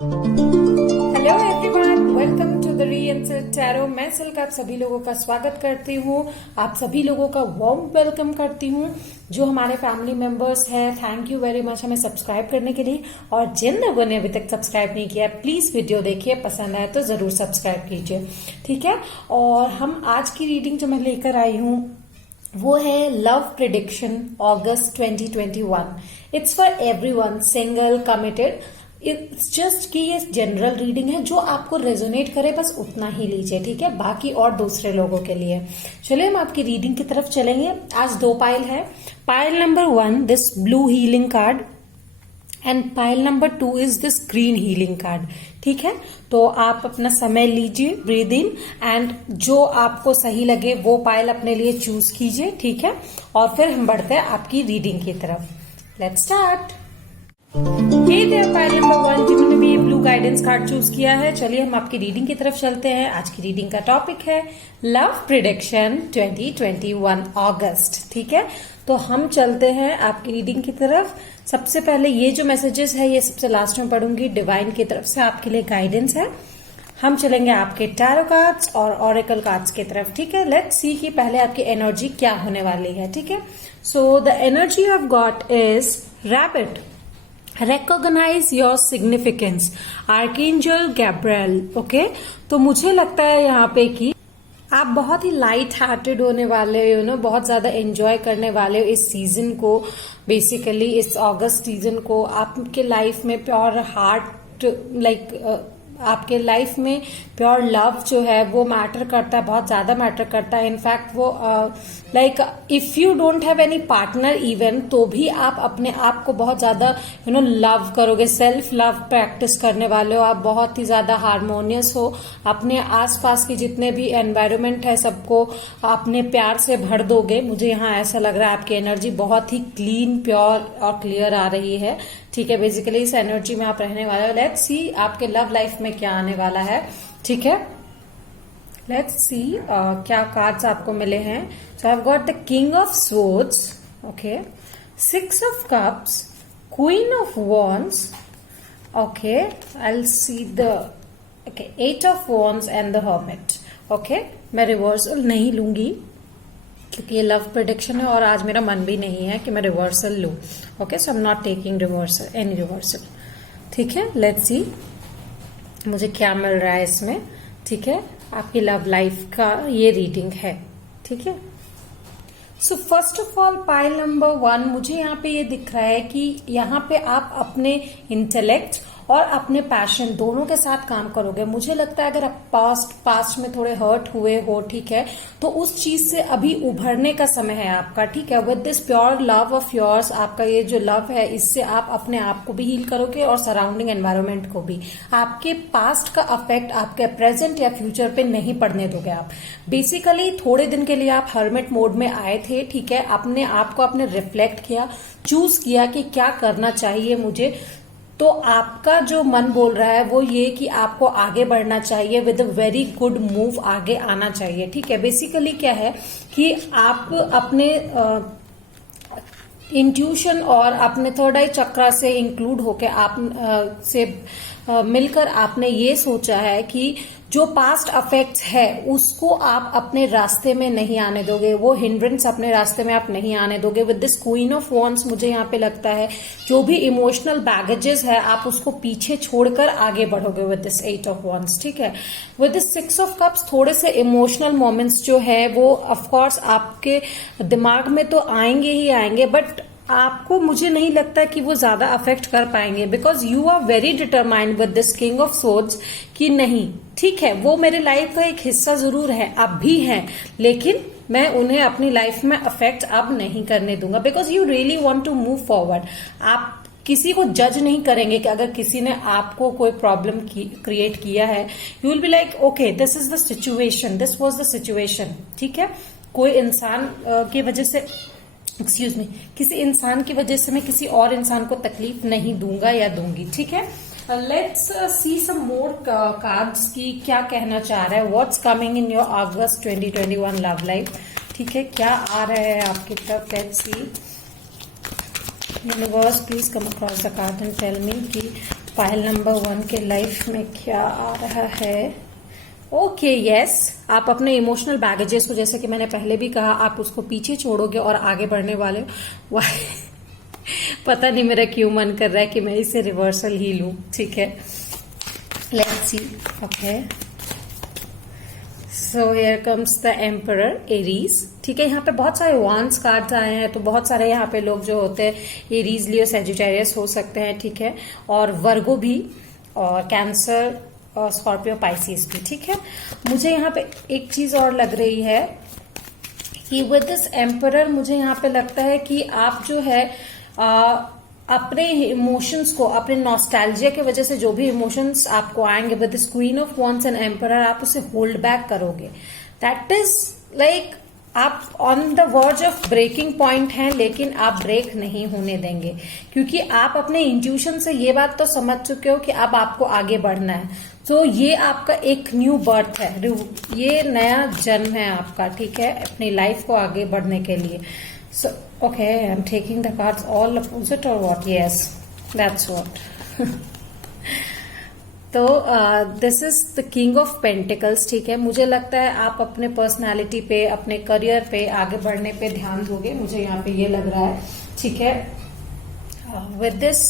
Hello everyone, welcome to the reanswered tarot. मैं Silk आप सभी लोगों का स्वागत करती हूँ। आप सभी लोगों का वार्म वेलकम करती हूँ। जो हमारे फैमिली मेंबर्स हैं, थैंक यू वेरी मच हमें सब्सक्राइब करने के लिए। और जिन लोगों ने अभी तक सब्सक्राइब नहीं किया, प्लीज वीडियो देखिए, पसंद आए तो जरूर सब्सक्राइब कीजिए, ठीक है। और हम आज की रीडिंग जो मैं लेकर आई हूँ वो है love prediction August 2021। It's for everyone, single, committed. It's just कि ये जनरल रीडिंग है, जो आपको रेजोनेट करे बस उतना ही लीजिए, ठीक है। बाकी और दूसरे लोगों के लिए। चलिए हम आपकी रीडिंग की तरफ चलेंगे। आज दो पाइल है। Pile number 1 this blue healing card and pile number 2 is this green healing card, ठीक है। तो आप अपना समय लीजिए, ब्रीद इन एंड जो आपको सही लगे वो पाइल अपने लिए चूज कीजिए, ठीक है। और फिर हम बढ़ते हैं आपकी रीडिंग की तरफ। Let's start. Hey there, pile number 1 जिन्होंने भी ब्लू गाइडेंस कार्ड चूज किया है, चलिए हम आपकी रीडिंग की तरफ चलते हैं। आज की रीडिंग का टॉपिक है लव प्रिडिक्शन 2021 अगस्त, ठीक है। तो हम चलते हैं आपकी रीडिंग की तरफ। सबसे पहले ये जो मैसेजेस है ये सबसे लास्ट में पढ़ूंगी। डिवाइन की तरफ से आपके लिए गाइडेंस है। हम चलेंगे आपके टैरो कार्ड्स और ऑरेकल कार्ड्स की तरफ, ठीक है। लेट्स सी कि पहले आपकी एनर्जी क्या होने वाली है, ठीक है। So the energy of God is rabbit. Recognize your significance, archangel Gabriel, okay. तो मुझे लगता है यहाँ पे कि आप बहुत ही लाइट हार्टेड होने वाले हो, बहुत ज्यादा एंजॉय करने वाले हो इस सीजन को। बेसिकली इस अगस्त सीजन को आपके लाइफ में प्योर हार्ट आपके लाइफ में प्योर लव जो है वो मैटर करता है, बहुत ज्यादा मैटर करता है। इनफैक्ट वो if you don't have any partner even, तो भी आप अपने आप को बहुत ज्यादा लव करोगे। सेल्फ लव प्रैक्टिस करने वाले हो आप, बहुत ही ज्यादा हार्मोनियस हो। अपने आसपास के जितने भी एनवायरमेंट है सबको अपने प्यार से भर दोगे। मुझे यहाँ ऐसा लग रहा है आपकी एनर्जी बहुत ही क्लीन, प्योर और क्लियर आ रही है, ठीक है। बेसिकली इस एनर्जी में आप रहने वाले हो। लेट्स सी आपके लव लाइफ में क्या आने वाला है, ठीक है। लेट्स सी क्या कार्ड्स आपको मिले हैं। So I have got the king of swords, okay, 6 of cups, queen of wands, okay. I will see the 8 of wands and the hermit, okay. मैं रिवर्सल नहीं लूंगी क्योंकि ये लव प्रेडिक्शन है और आज मेरा मन भी नहीं है कि मैं रिवर्सल लूं, okay. So I am not taking reversal, any reversal, ठीक है। लेट्स सी मुझे क्या मिल रहा है इसमें, ठीक है। आपकी लव लाइफ का ये रीडिंग है, ठीक है। So first of all pile number 1, मुझे यहाँ पे ये दिख रहा है कि यहाँ पे आप अपने इंटेलेक्ट और अपने पैशन दोनों के साथ काम करोगे। मुझे लगता है अगर आप पास्ट में थोड़े हर्ट हुए हो, ठीक है, तो उस चीज से अभी उभरने का समय है आपका, ठीक है। With this pure love of yours, आपका ये जो लव है इससे आप अपने आप को भी हील करोगे और सराउंडिंग एनवायरनमेंट को भी। आपके पास्ट का अफेक्ट आपके प्रेजेंट या फ्यूचर पे नहीं पड़ने दोगे आप। बेसिकली थोड़े दिन के लिए आप हर्मिट मोड में आए थे, ठीक है। अपने आप को आपने रिफ्लेक्ट किया, चूज किया कि क्या करना चाहिए मुझे। तो आपका जो मन बोल रहा है वो ये कि आपको आगे बढ़ना चाहिए, with a very good move आगे आना चाहिए, ठीक है। बेसिकली क्या है कि आप अपने इंट्यूशन और अपने थर्ड आई चक्रा से इंक्लूड होके आप से मिलकर आपने ये सोचा है कि जो पास्ट अफेक्ट्स है उसको आप अपने रास्ते में नहीं आने दोगे, वो हिंड्रेंस अपने रास्ते में आप नहीं आने दोगे। With this queen of wands मुझे यहाँ पे लगता है जो भी इमोशनल बैगेजेस है आप उसको पीछे छोड़कर आगे बढ़ोगे विद दिस 8 ऑफ वॉन्ड्स, ठीक है। विद दिस 6 ऑफ कप्स थोड़े से इमोशनल मोमेंट्स जो है वो ऑफकोर्स आपके दिमाग में तो आएंगे ही आएंगे, बट आपको मुझे नहीं लगता कि वो ज्यादा अफेक्ट कर पाएंगे, because you are very determined with this king of swords कि नहीं, ठीक है, वो मेरे लाइफ का एक हिस्सा जरूर है, अब भी है, लेकिन मैं उन्हें अपनी लाइफ में अफेक्ट अब नहीं करने दूंगा, because you really want to move forward. आप किसी को जज नहीं करेंगे कि अगर किसी ने आपको कोई प्रॉब्लम क्रिएट किया है, you will be like okay this is the situation, this was the situation, ठीक है। कोई इंसान की वजह से एक्सक्यूज मी, किसी इंसान की वजह से मैं किसी और इंसान को तकलीफ नहीं दूंगा या दूंगी, ठीक है। Let's see some more cards की क्या कहना चाह रहा है, what's coming in your August 2021 love life, ठीक है। क्या आ रहा है आपकी तरफ, let's see. Universe please come across the card and tell me कि पाइल नंबर 1 के लाइफ में क्या आ रहा है? ओके यस, आप अपने इमोशनल बैगेजेस को, जैसे कि मैंने पहले भी कहा, आप उसको पीछे छोड़ोगे और आगे बढ़ने वाले हो। पता नहीं मेरा क्यों मन कर रहा है कि मैं इसे रिवर्सल ही लूं। ठीक है, let's C. Okay, so here comes the emperor Aries. ठीक है, यहाँ पे बहुत सारे वांस कार्ड्स आए हैं, तो बहुत सारे यहाँ पे लोग जो होते हैं एरीज, लियो, सैजिटेरियस हो सकते हैं। ठीक है, और वर्गो भी, और कैंसर, और स्कॉर्पियो, पाइसिस भी। ठीक है, मुझे यहाँ पे एक चीज और लग रही है कि विद दिस एम्परर मुझे यहाँ पे लगता है कि आप जो है अपने इमोशंस को, अपने नॉस्टैल्जिया की वजह से जो भी इमोशंस आपको आएंगे with this queen of wands and emperor, आप उसे होल्ड बैक करोगे। दैट इज लाइक आप on the verge of breaking point हैं, लेकिन आप ब्रेक नहीं होने देंगे, क्योंकि आप अपने इंट्यूशन से ये बात तो समझ चुके हो कि अब आपको आगे बढ़ना है। तो ये आपका एक न्यू बर्थ है, ये नया जन्म है आपका। ठीक है, अपनी लाइफ को आगे बढ़ने के लिए। So okay, I am taking the cards all opposite or what? Yes, that's what. तो this is the king of pentacles. ठीक है, मुझे लगता है आप अपने पर्सनालिटी पे, अपने करियर पे आगे बढ़ने पे ध्यान दोगे, मुझे यहाँ पे ये लग रहा है। ठीक है, विद दिस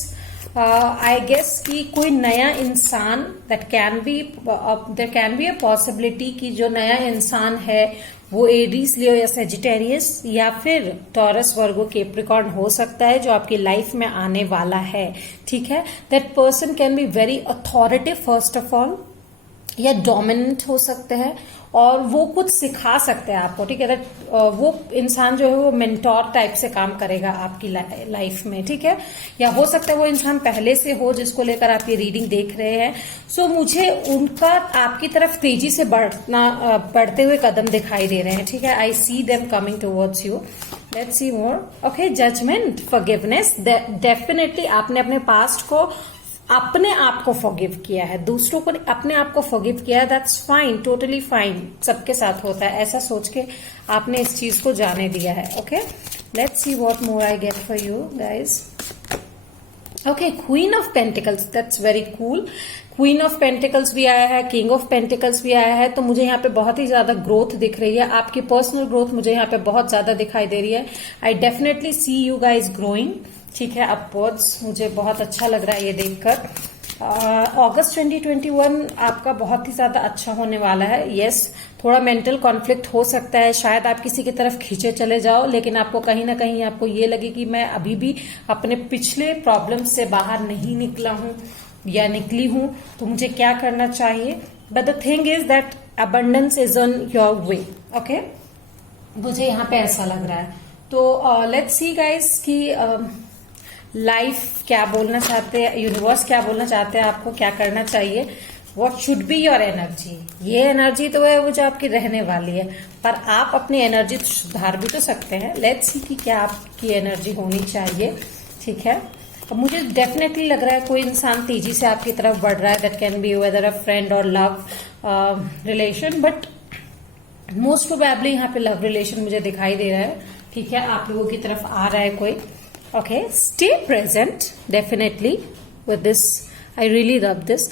आई गेस कि कोई नया इंसान, that can be, there can be a possibility कि जो नया इंसान है वो एरीज, लियो या सेजिटेरियस या फिर टॉरस, वर्गो, कैप्रिकॉर्न हो सकता है, जो आपकी लाइफ में आने वाला है। ठीक है, that person can be very authoritative first of all, या डोमिनेंट हो सकते हैं, और वो कुछ सिखा सकते हैं आपको। ठीक है, दैट वो इंसान जो है वो मेंटोर टाइप से काम करेगा आपकी लाइफ में। ठीक है, या हो सकता है वो इंसान पहले से हो जिसको लेकर आप ये रीडिंग देख रहे हैं। सो मुझे उनका आपकी तरफ तेजी से बढ़ते हुए कदम दिखाई दे रहे हैं। ठीक है, I see them coming towards you. Let's see more. Okay, judgement, forgiveness. Definitely आपने अपने पास्ट को, अपने आप को फॉरगिव किया है, दूसरों को अपने आप को फॉरगिव किया है। दैट्स फाइन, टोटली फाइन, सबके साथ होता है, ऐसा सोच के आपने इस चीज को जाने दिया है। Okay, let's see what more I get for you guys. Okay, queen of pentacles, that's very cool. Queen of pentacles भी आया है, किंग ऑफ पेंटिकल्स भी आया है, तो मुझे यहाँ पे बहुत ही ज्यादा ग्रोथ दिख रही है। आपकी पर्सनल ग्रोथ मुझे यहाँ पे बहुत ज्यादा दिखाई दे रही है। I definitely see you guys growing. ठीक है, अपवर्ड्स, मुझे बहुत अच्छा लग रहा है ये देखकर। अगस्त 2021 आपका बहुत ही ज्यादा अच्छा होने वाला है। यस, थोड़ा मेंटल कॉन्फ्लिक्ट हो सकता है, शायद आप किसी की तरफ खींचे चले जाओ, लेकिन आपको कहीं ना कहीं आपको ये लगे कि मैं अभी भी अपने पिछले प्रॉब्लम से बाहर नहीं निकला हूं या निकली हूं, तो मुझे क्या करना चाहिए। But the thing is that abundance is on your way. Okay, मुझे यहाँ पे ऐसा लग रहा है। तो लेट्स सी गाइस कि लाइफ क्या बोलना चाहते हैं, यूनिवर्स क्या बोलना चाहते हैं, आपको क्या करना चाहिए। What should be your energy. ये एनर्जी तो है वो जो आपकी रहने वाली है, पर आप अपनी एनर्जी सुधार भी तो सकते हैं। लेट्स सी कि क्या आपकी एनर्जी होनी चाहिए। ठीक है, तो मुझे डेफिनेटली लग रहा है कोई इंसान तेजी से आपकी तरफ बढ़ रहा है। That can be whether a friend or love relation, but most probably यहाँ पे लव रिलेशन मुझे दिखाई दे रहा है। ठीक है, आप लोगों की तरफ आ रहा है कोई। Okay, stay present, definitely, with this. I really love this.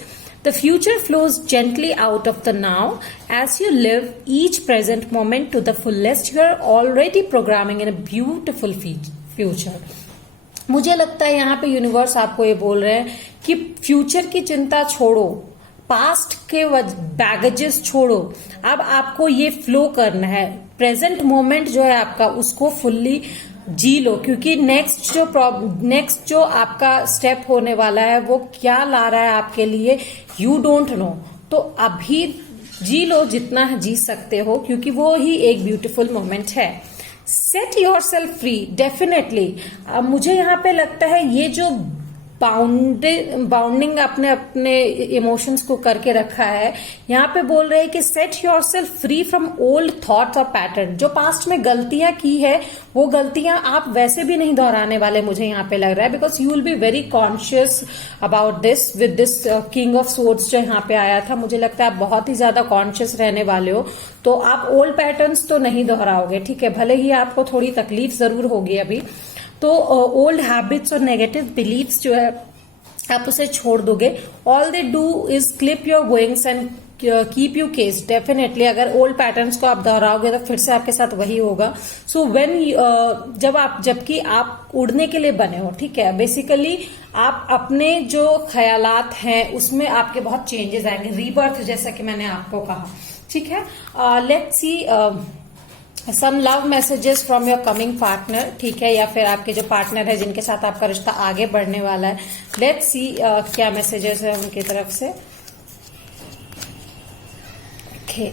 The future flows gently out of the now. As you live each present moment to the fullest, you are already programming in a beautiful future. मुझे लगता है यहाँ पे universe आपको ये बोल रहे हैं कि फ्यूचर की चिंता छोड़ो, पास्ट के बैगेजेस छोड़ो, अब आपको ये फ्लो करना है। प्रेजेंट मोमेंट जो है आपका, उसको फुल्ली जी लो, क्योंकि नेक्स्ट जो आपका स्टेप होने वाला है वो क्या ला रहा है आपके लिए, यू डोंट नो। तो अभी जी लो जितना जी सकते हो, क्योंकि वो ही एक ब्यूटीफुल मोमेंट है। Set your self free, definitely. मुझे यहाँ पे लगता है ये जो बाउंडिंग आपने अपने इमोशंस को करके रखा है, यहाँ पे बोल रहे हैं कि set your self free from old thoughts और पैटर्न। जो पास्ट में गलतियां की है वो गलतियां आप वैसे भी नहीं दोहराने वाले, मुझे यहाँ पे लग रहा है, because you will be very conscious about this with this king of swords जो यहाँ पे आया था। मुझे लगता है आप बहुत ही ज्यादा कॉन्शियस रहने वाले हो, तो आप ओल्ड पैटर्न्स तो नहीं दोहराओगे। ठीक है, भले ही आपको थोड़ी तकलीफ जरूर होगी अभी, तो ओल्ड हैबिट्स और नेगेटिव बिलीव्स जो है आप उसे छोड़ दोगे. All they do is clip your wings and keep you case. Definitely अगर ओल्ड पैटर्न्स को आप दोहराओगे तो फिर से आपके साथ वही होगा. सो व्हेन जबकि आप उड़ने के लिए बने हो, ठीक है. बेसिकली आप अपने जो ख्यालात हैं उसमें आपके बहुत चेंजेस आएंगे, रीबर्थ जैसा कि मैंने आपको कहा, ठीक है. Let's see some love messages from your coming partner, ठीक है, या फिर आपके जो पार्टनर है जिनके साथ आपका रिश्ता आगे बढ़ने वाला है. लेट्स सी क्या मैसेजेस है उनकी तरफ से. Okay,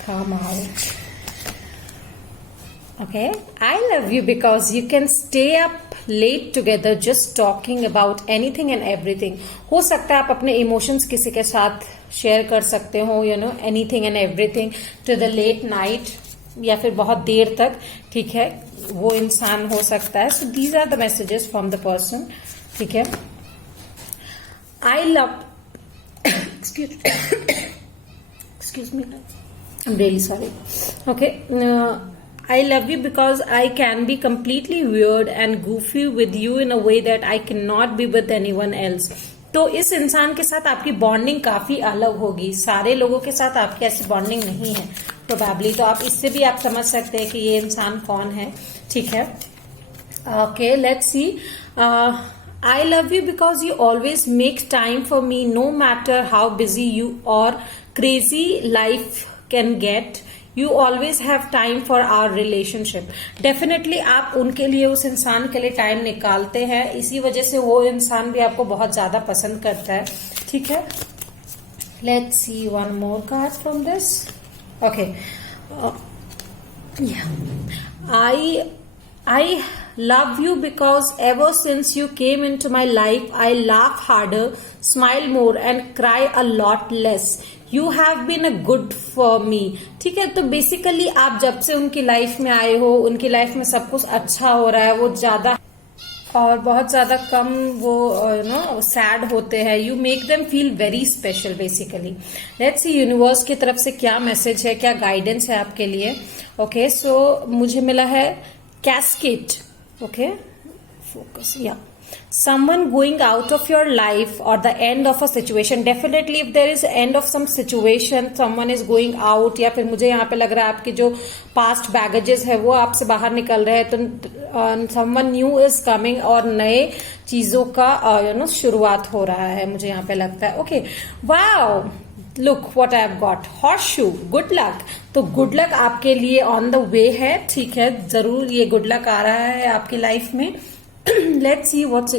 come out. Okay, I love you because you can stay up late together just talking about anything and everything. हो सकता है आप अपने इमोशंस किसी के साथ शेयर कर सकते हो, you know, anything and everything to the late night, या फिर बहुत देर तक, ठीक है, वो इंसान हो सकता है. So these are the messages from the person, ठीक है. I love excuse me, I'm really sorry. Okay, I love you because I can be completely weird and goofy with you in a way that I cannot be with anyone else. तो इस इंसान के साथ आपकी bonding काफी अलग होगी. सारे लोगों के साथ आपकी ऐसी बॉन्डिंग नहीं है प्रोबेबली. तो आप इससे भी आप समझ सकते हैं कि ये इंसान कौन है, ठीक है. Okay, let's see. I love you because you always make time for me no matter how busy you or crazy life can get. You always have time for our relationship. Definitely आप उनके लिए, उस इंसान के लिए time निकालते हैं. इसी वजह से वो इंसान भी आपको बहुत ज्यादा पसंद करता है, ठीक है. Let's see one more card from this. Okay. Yeah. I love you because ever since you came into my life, I laugh harder, smile more and cry a lot less. You have been a good for me. ठीक है. तो basically आप जब से उनकी life में आए हो, उनकी लाइफ में सब कुछ अच्छा हो रहा है, वो ज्यादा और बहुत ज्यादा कम वो सैड होते हैं. You make them feel very special basically. Let's see universe की तरफ से क्या मैसेज है, क्या गाइडेंस है आपके लिए. ओके, सो मुझे मिला है cascade. Okay, focus. Yeah, someone going out of your life or the end of a situation. Definitely if there is end of some situation, someone is going out, या फिर मुझे यहाँ पे लग रहा है आपके जो past baggages है वो आपसे बाहर निकल रहे हैं, तो someone new is coming और नए चीजों का शुरुआत हो रहा है, मुझे यहाँ पे लगता है. Okay, wow, look what I have got, horseshoe, good luck. तो गुड लक आपके लिए ऑन द वे है, ठीक है. जरूर ये गुड लक आ रहा है आपकी लाइफ में. Let's see what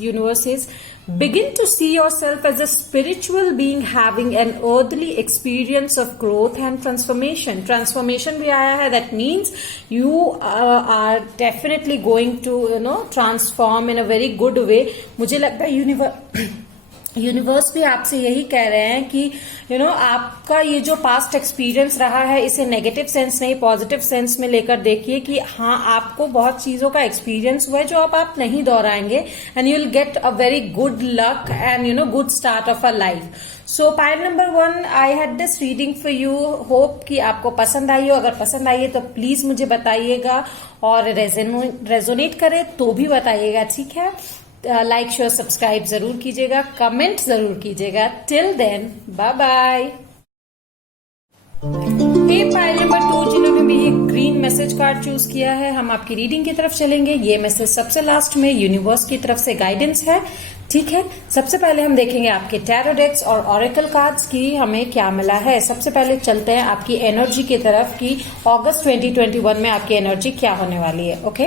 universe is. Begin to see yourself as a spiritual being having an earthly experience of growth and transformation. Transformation भी आया है. That means you are definitely going to transform in a very good way. मुझे लगता है universe भी आपसे यही कह रहे हैं कि आपका ये जो पास्ट एक्सपीरियंस रहा है, इसे नेगेटिव सेंस नहीं पॉजिटिव सेंस में लेकर देखिए कि हाँ, आपको बहुत चीजों का एक्सपीरियंस हुआ है जो अब आप नहीं दोहराएंगे. And you will get a very good luck and good start of a life. So pile number 1, I had this reading for you. Hope कि आपको पसंद आई हो. अगर पसंद आई है तो प्लीज मुझे बताइएगा, और रेजोनेट करे तो भी बताइएगा, ठीक है. लाइक शेयर सब्सक्राइब जरूर कीजिएगा, कमेंट जरूर कीजिएगा. Till then, bye bye. Pile number 2 जिन्होंने भी ये ग्रीन मैसेज कार्ड चूज किया है, हम आपकी रीडिंग की तरफ चलेंगे. ये मैसेज सबसे लास्ट में यूनिवर्स की तरफ से गाइडेंस है, ठीक है. सबसे पहले हम देखेंगे आपके टैरो डेक्स और ऑरेकल कार्ड्स की हमें क्या मिला है. सबसे पहले चलते हैं आपकी एनर्जी की तरफ कि अगस्त 2021 में आपकी एनर्जी क्या होने वाली है. Okay,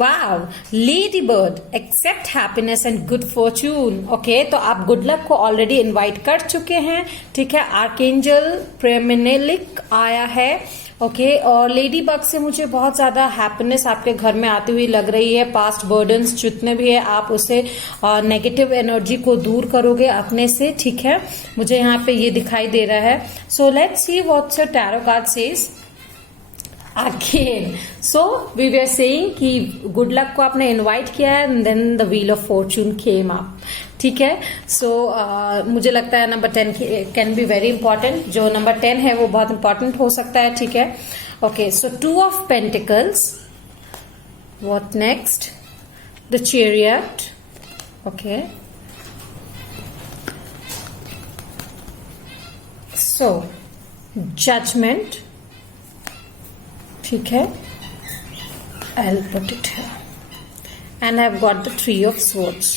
wow, ladybird, accept happiness and good fortune. Okay, तो आप गुड लक को ऑलरेडी इनवाइट कर चुके हैं, ठीक है. आर्कएंजल प्रेमिनेलिक आया है. ओके, और लेडी बग से मुझे बहुत ज्यादा हैप्पीनेस आपके घर में आती हुई लग रही है. पास्ट बर्डन्स जितने भी है आप उसे नेगेटिव एनर्जी को दूर करोगे अपने से, ठीक है. मुझे यहाँ पे ये दिखाई दे रहा है. So let's see what's your tarot card says again. So we were saying कि गुड लक को आपने इनवाइट किया है and then the wheel of fortune came up, ठीक है. सो मुझे लगता है number 10 can be very important. जो नंबर 10 है वो बहुत इंपॉर्टेंट हो सकता है, ठीक है. Okay, so 2 of pentacles. What next? The chariot. Okay, so judgement, ठीक है, I'll put it here. And I've got the 3 of swords.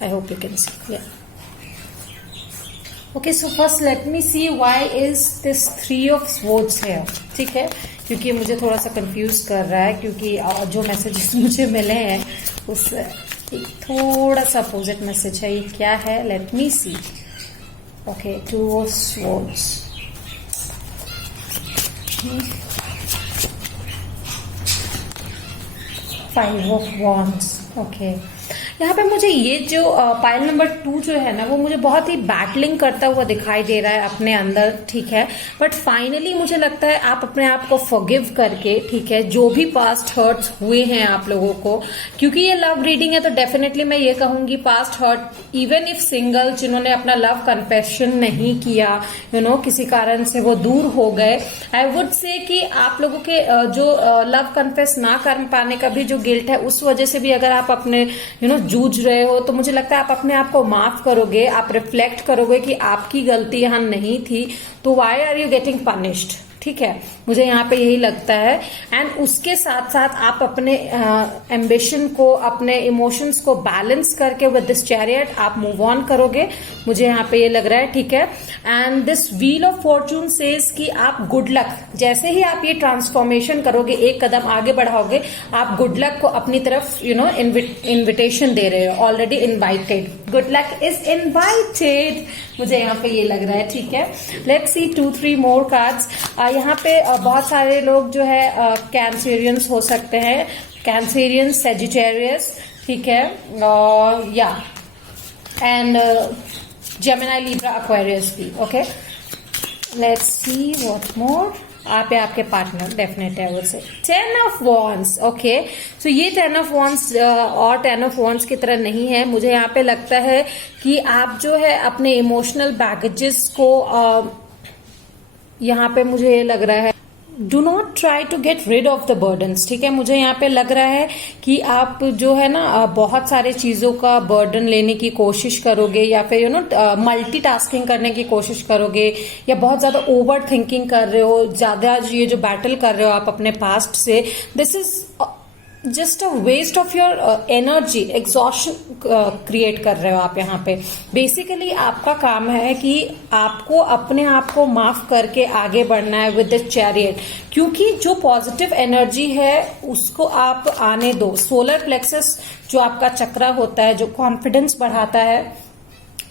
I hope you can see. Yeah. Okay, so first let me see why is this 3 of swords here. ठीक है, क्योंकि मुझे थोड़ा सा confuse कर रहा है, क्योंकि जो मैसेजेस मुझे मिले हैं उससे एक थोड़ा सा अपोजिट मैसेज है. ये क्या है? Let me see. Okay, 2 of swords. 5 of wands. Okay, यहाँ पे मुझे ये जो पाइल नंबर 2 जो है ना, वो मुझे बहुत ही बैटलिंग करता हुआ दिखाई दे रहा है अपने अंदर, ठीक है. बट फाइनली मुझे लगता है आप अपने आप को फॉरगिव करके, ठीक है, जो भी पास्ट हर्ट्स हुए हैं आप लोगों को, क्योंकि ये लव रीडिंग है तो डेफिनेटली मैं ये कहूंगी past hurt, even if single, जिन्होंने अपना लव कन्फेशन नहीं किया, किसी कारण से वो दूर हो गए, आई वुड से कि आप लोगों के जो लव कन्फेस ना कर पाने का भी जो गिल्ट है, उस वजह से भी अगर आप अपने जूझ रहे हो, तो मुझे लगता है आप अपने आप को माफ करोगे, आप रिफ्लेक्ट करोगे कि आपकी गलती यहां नहीं थी, तो why are you getting punished. ठीक है, मुझे यहाँ पे यही लगता है. एंड उसके साथ साथ आप अपने एम्बिशन को, अपने इमोशंस को बैलेंस करके विद दिस चैरियट आप मूव ऑन करोगे, मुझे यहाँ पे ये लग रहा है. ठीक है, and this wheel of Fortune says कि आप गुड लक, जैसे ही आप ये ट्रांसफॉर्मेशन करोगे, एक कदम आगे बढ़ाओगे, आप गुड लक को अपनी तरफ इन्विटेशन दे रहे हो, already invited, good luck is invited, मुझे यहाँ पे ये लग रहा है. ठीक है, लेट्स सी 2-3 मोर कार्ड्स. यहाँ पे बहुत सारे लोग जो है कैंसेरियंस हो सकते हैं, कैंसेरियंस, सेजिटेरियस, ठीक है, या एंड जेमिनी, लिब्रा, एक्वेरियस भी. Okay, let's see what more. आप या आपके पार्टनर डेफिनेट है, वो से 10 of wands. ओके, सो ये 10 of wands और 10 of wands की तरह नहीं है. मुझे यहाँ पे लगता है कि आप जो है अपने इमोशनल बैगेजेस को यहाँ पे मुझे ये लग रहा है, do not try to get rid of the burdens. ठीक है, मुझे यहाँ पे लग रहा है कि आप जो है ना बहुत सारे चीजों का बर्डन लेने की कोशिश करोगे, या फिर मल्टीटास्किंग करने की कोशिश करोगे, या बहुत ज्यादा ओवर थिंकिंग कर रहे हो, ज्यादा ये जो बैटल कर रहे हो आप अपने पास्ट से, this is just a waste of your energy, exhaustion create कर रहे हो आप यहाँ पे. बेसिकली आपका काम है कि आपको अपने आप को माफ करके आगे बढ़ना है विद द चैरियट, क्योंकि जो पॉजिटिव एनर्जी है उसको आप आने दो. सोलर प्लेक्सस जो आपका चक्र होता है, जो कॉन्फिडेंस बढ़ाता है,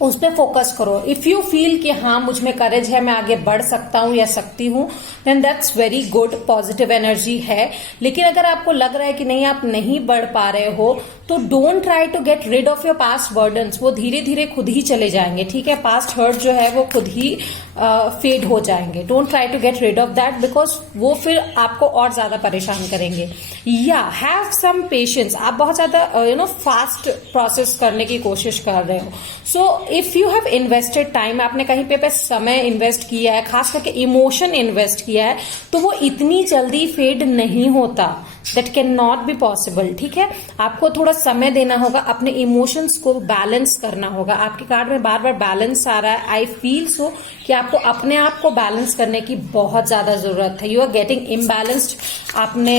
उस पर फोकस करो. इफ यू फील कि हाँ मुझ में करेज है, मैं आगे बढ़ सकता हूँ या सकती हूँ, then that's very good, positive energy है. लेकिन अगर आपको लग रहा है कि नहीं आप नहीं बढ़ पा रहे हो, तो don't try to get rid of your past burdens. वो धीरे धीरे खुद ही चले जाएंगे. ठीक है, पास्ट हर्ट जो है वो खुद ही फेड हो जाएंगे. Don't try to get rid of that, because वो फिर आपको और ज्यादा परेशान करेंगे. या हैव सम पेशेंस. आप बहुत ज्यादा फास्ट प्रोसेस करने की कोशिश कर रहे हो. So if you have invested time, आपने कहीं पे समय इन्वेस्ट किया है, खास करके इमोशन इन्वेस्ट किया है, तो वो इतनी जल्दी फेड नहीं होता. That can not be possible. ठीक है, आपको थोड़ा समय देना होगा, अपने इमोशंस को बैलेंस करना होगा. आपके कार्ड में बार बार बैलेंस आ रहा है. आई फील सो कि आपको अपने आप को बैलेंस करने की बहुत ज्यादा जरूरत है. You are getting imbalanced. आपने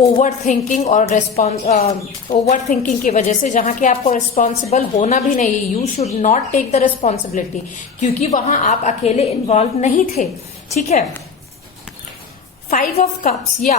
ओवर थिंकिंग और ओवर थिंकिंग की वजह से, जहां की आपको रिस्पॉन्सिबल होना भी नहीं, you should not take the responsibility, क्योंकि वहां आप अकेले इन्वॉल्व नहीं थे. ठीक है, 5 of cups, या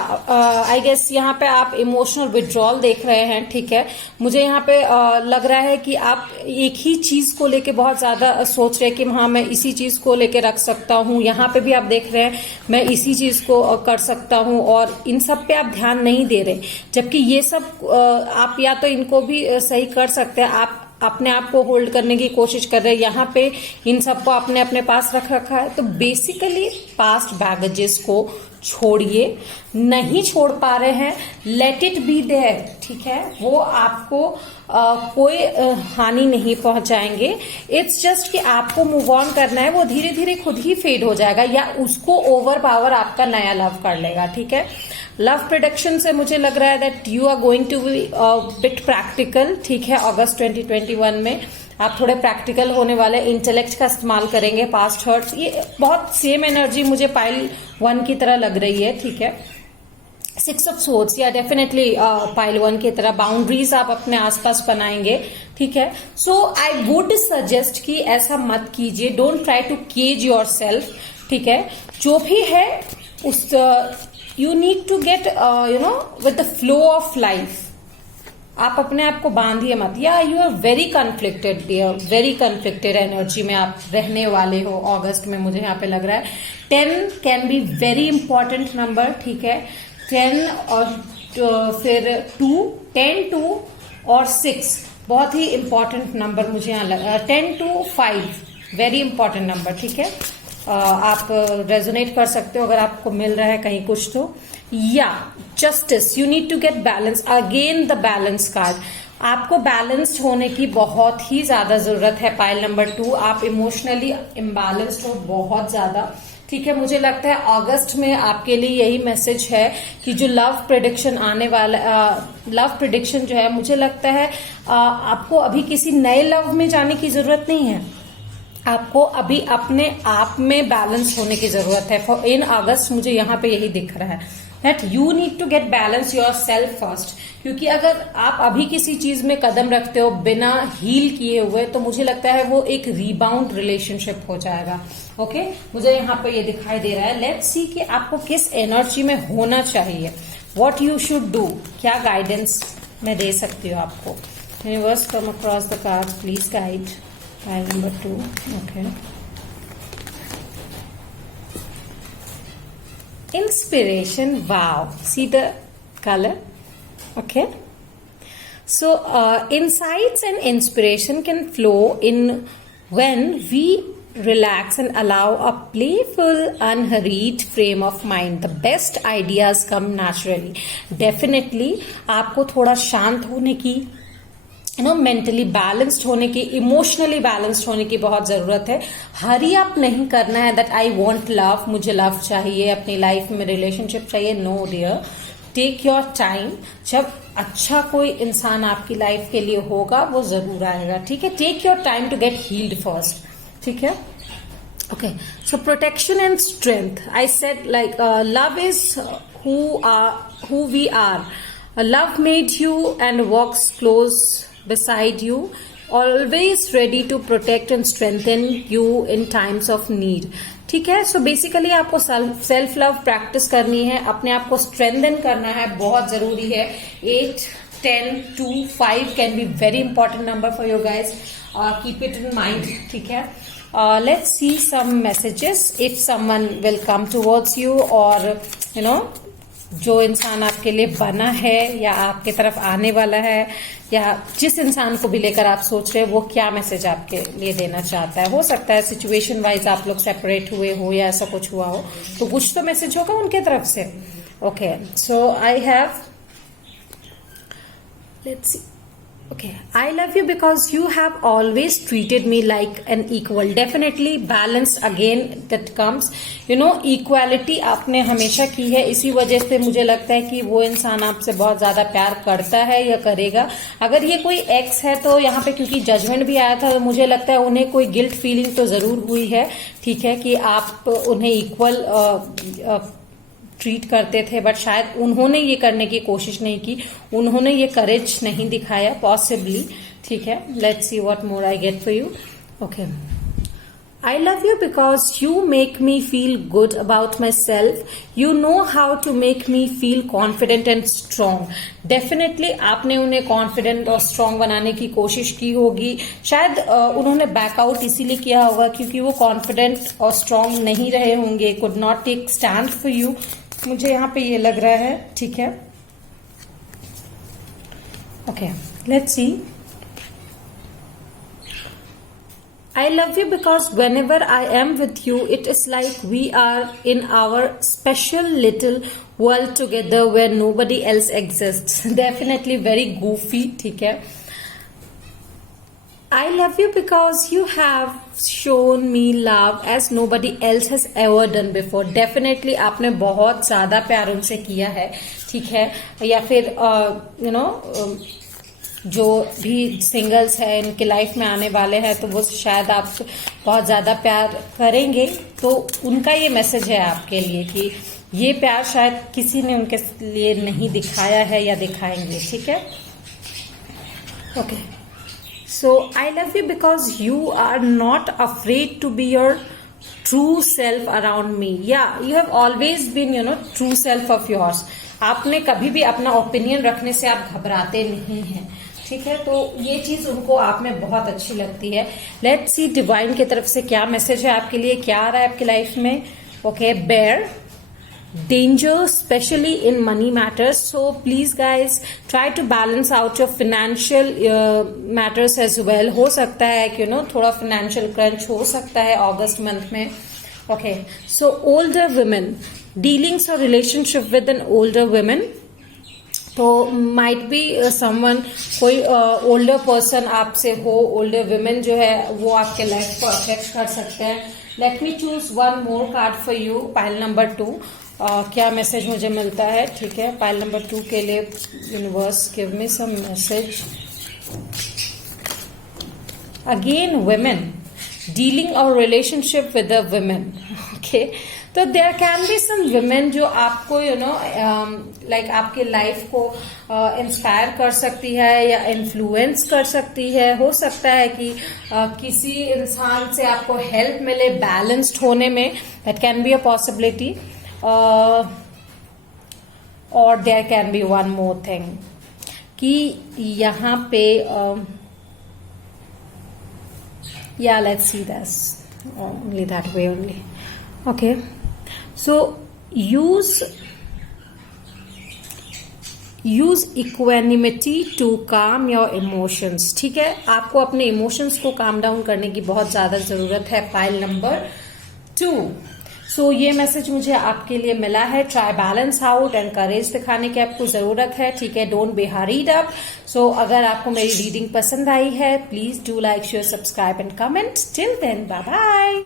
आई गेस यहाँ पे आप इमोशनल विड्रॉल देख रहे हैं. ठीक है, मुझे यहाँ पे लग रहा है कि आप एक ही चीज को लेके बहुत ज्यादा सोच रहे हैं कि हाँ मैं इसी चीज को लेके रख सकता हूँ. यहाँ पे भी आप देख रहे हैं मैं इसी चीज को कर सकता हूँ, और इन सब पे आप ध्यान नहीं दे रहे. जबकि ये सब आप या तो इनको भी सही कर सकते हैं, आप अपने आप को होल्ड करने की कोशिश कर रहे हैं. यहाँ पे इन सबको आपने अपने पास रख रखा है. तो बेसिकली पास्ट बैगेजेस को छोड़िए. नहीं छोड़ पा रहे हैं, लेट इट बी देयर. ठीक है, वो आपको कोई हानि नहीं पहुंचाएंगे. इट्स जस्ट कि आपको मूव ऑन करना है. वो धीरे धीरे खुद ही फेड हो जाएगा, या उसको ओवर पावर आपका नया लव कर लेगा. ठीक है, लव प्रोडक्शन से मुझे लग रहा है that you are going to be bit practical. ठीक है, अगस्त 2021 में आप थोड़े प्रैक्टिकल होने वाले, इंटेलेक्ट का इस्तेमाल करेंगे, पास्ट हर्ट्स, ये बहुत सेम एनर्जी मुझे पाइल 1 की तरह लग रही है, ठीक है। 6 ऑफ सोर्ड्स, या डेफिनेटली पाइल 1 की तरह बाउंड्रीज आप अपने आसपास बनाएंगे, ठीक है। सो आई वुड सजेस्ट कि ऐसा मत कीजिए, don't try to cage yourself, ठीक है। जो भी है उस you need to get with the flow of life. आप अपने आप को बांधिए मत, या you are very conflicted, very conflicted energy में आप रहने वाले हो अगस्त में, मुझे यहाँ पे लग रहा है। 10 can be very important number, ठीक है। 10 और फिर 2, 10, 2 और 6 बहुत ही इंपॉर्टेंट नंबर मुझे यहाँ लग रहा है। 10 to 5 वेरी इंपॉर्टेंट नंबर, ठीक है। आप रेजोनेट कर सकते हो अगर आपको मिल रहा है कहीं कुछ तो। या justice, you need to get balance, again the balance card. आपको बैलेंस्ड होने की बहुत ही ज्यादा जरूरत है पाइल नंबर 2। आप इमोशनली इम्बैलेंस्ड हो बहुत ज्यादा, ठीक है। मुझे लगता है अगस्त में आपके लिए यही मैसेज है कि जो लव प्रेडिक्शन आने वाला, लव प्रेडिक्शन जो है, मुझे लगता है आपको अभी किसी नए लव में जाने की जरूरत नहीं है, आपको अभी अपने आप में बैलेंस होने की जरूरत है। फॉर इन अगस्त मुझे यहाँ पे यही दिख रहा है that you need to get balance yourself first, क्योंकि अगर आप अभी किसी चीज में कदम रखते हो बिना हील किए हुए, तो मुझे लगता है वो एक रीबाउंड रिलेशनशिप हो जाएगा, ओके। मुझे यहाँ पे ये दिखाई दे रहा है। लेट्स सी कि आपको किस एनर्जी में होना चाहिए, व्हाट यू शुड डू, क्या गाइडेंस मैं दे सकती हूँ आपको। Universe come across the cards, please guide pile number 2, okay. Inspiration, wow, see the color, okay. So insights and inspiration can flow in when we relax and allow a playful, unhurried frame of mind. The best ideas come naturally. Definitely आपको थोड़ा शांत होने की, mentally balanced होने की, emotionally balanced होने की बहुत जरूरत है। हरी अप नहीं करना है दैट आई वांट लव, मुझे लव चाहिए, अपनी लाइफ में रिलेशनशिप चाहिए। No dear, take your time. जब अच्छा कोई इंसान आपकी लाइफ के लिए होगा वो जरूर आएगा, ठीक है। Take your time to get healed first, ठीक है। Okay, so protection and strength, I said like love is who we are. Love made you and walks close beside you, always ready to protect and strengthen you in times of need, ठीक है। So basically आपको self love practice करनी है, अपने आप को strengthen करना है, बहुत जरूरी है। 8, 10, 2, 5 can be very important number for you guys, keep it in mind, ठीक है। Let's see some messages if someone will come towards you, और जो इंसान आपके लिए बना है या आपके तरफ आने वाला है, या जिस इंसान को भी लेकर आप सोच रहे हो, वो क्या मैसेज आपके लिए देना चाहता है। हो सकता है सिचुएशन वाइज आप लोग सेपरेट हुए हो या ऐसा कुछ हुआ हो, तो कुछ तो मैसेज होगा उनके तरफ से, okay. So I have, let's see, okay, I love you because you have always treated me like an equal. Definitely balance again that comes, equality आपने हमेशा की है, इसी वजह से मुझे लगता है कि वो इंसान आपसे बहुत ज्यादा प्यार करता है या करेगा। अगर ये कोई एक्स है तो यहाँ पे क्योंकि जजमेंट भी आया था, तो मुझे लगता है उन्हें कोई गिल्ट फीलिंग तो जरूर हुई है, ठीक है, कि आप उन्हें इक्वल ट्रीट करते थे, बट शायद उन्होंने ये करने की कोशिश नहीं की, उन्होंने ये करेज नहीं दिखाया, पॉसिबली, ठीक है। Let's see what more I get for you, okay. I love you because you make me feel good about myself. You know how to make me feel confident and strong. Definitely आपने उन्हें confident और strong बनाने की कोशिश की होगी। शायद उन्होंने back out इसीलिए किया होगा क्योंकि वो confident और strong नहीं रहे होंगे, could not take stand for you. मुझे यहाँ पे ये लग रहा है, ठीक है। Okay, let's see. I love you because whenever I am with you, it is like we are in our special little world together where nobody else exists. Definitely very goofy, ठीक है। I love you because you have shown me love as nobody else has ever done before. Definitely आपने बहुत ज्यादा प्यार उनसे किया है, ठीक है, या फिर जो भी सिंगल्स हैं इनके लाइफ में आने वाले हैं, तो वो शायद आपको बहुत ज़्यादा प्यार करेंगे। तो उनका ये मैसेज है आपके लिए कि ये प्यार शायद किसी ने उनके लिए नहीं दिखाया है या दिखाएंगे। ठीक है, okay. So I love you because you are not afraid to be your true self around me. Yeah, you have always been, true self of yours. आपने कभी भी अपना ओपिनियन रखने से आप घबराते नहीं हैं। ठीक है, तो ये चीज उनको आप में बहुत अच्छी लगती है। लेट्स सी डिवाइन की तरफ से क्या मैसेज है आपके लिए, क्या आ रहा है आपकी लाइफ में। Okay, bear danger especially in money matters, so please guys try to balance out your financial matters as well. हो सकता है कि थोड़ा financial crunch हो सकता है अगस्त मंथ में। okay, so older women, dealings or relationship with an older women, तो माइट बी समवन, कोई ओल्डर पर्सन आपसे हो, ओल्डर वुमेन जो है वो आपके लाइफ को अफेक्ट कर सकते हैं। Let me choose one more card for you, pile number 2। क्या मैसेज मुझे मिलता है। ठीक है, पाइल नंबर 2 के लिए universe give me some message. Again women, dealing or relationship with a women. Okay, तो there can be some women जो आपको लाइक आपके लाइफ को इंस्पायर कर सकती है या इन्फ्लुएंस कर सकती है। हो सकता है कि किसी इंसान से आपको हेल्प मिले बैलेंस्ड होने में, that can be a possibility. और there can be one more thing कि यहाँ पे या let's see this only that way only. Okay, so use equanimity to calm your emotions. ठीक है, आपको अपने इमोशंस को काम डाउन करने की बहुत ज्यादा जरूरत है। Pile number 2। सो ये मैसेज मुझे आपके लिए मिला है। Try balance out and courage दिखाने की आपको जरूरत है। ठीक है, don't be hurried up. So अगर आपको मेरी रीडिंग पसंद आई है, please do like, share, subscribe and comment. Till then, bye bye.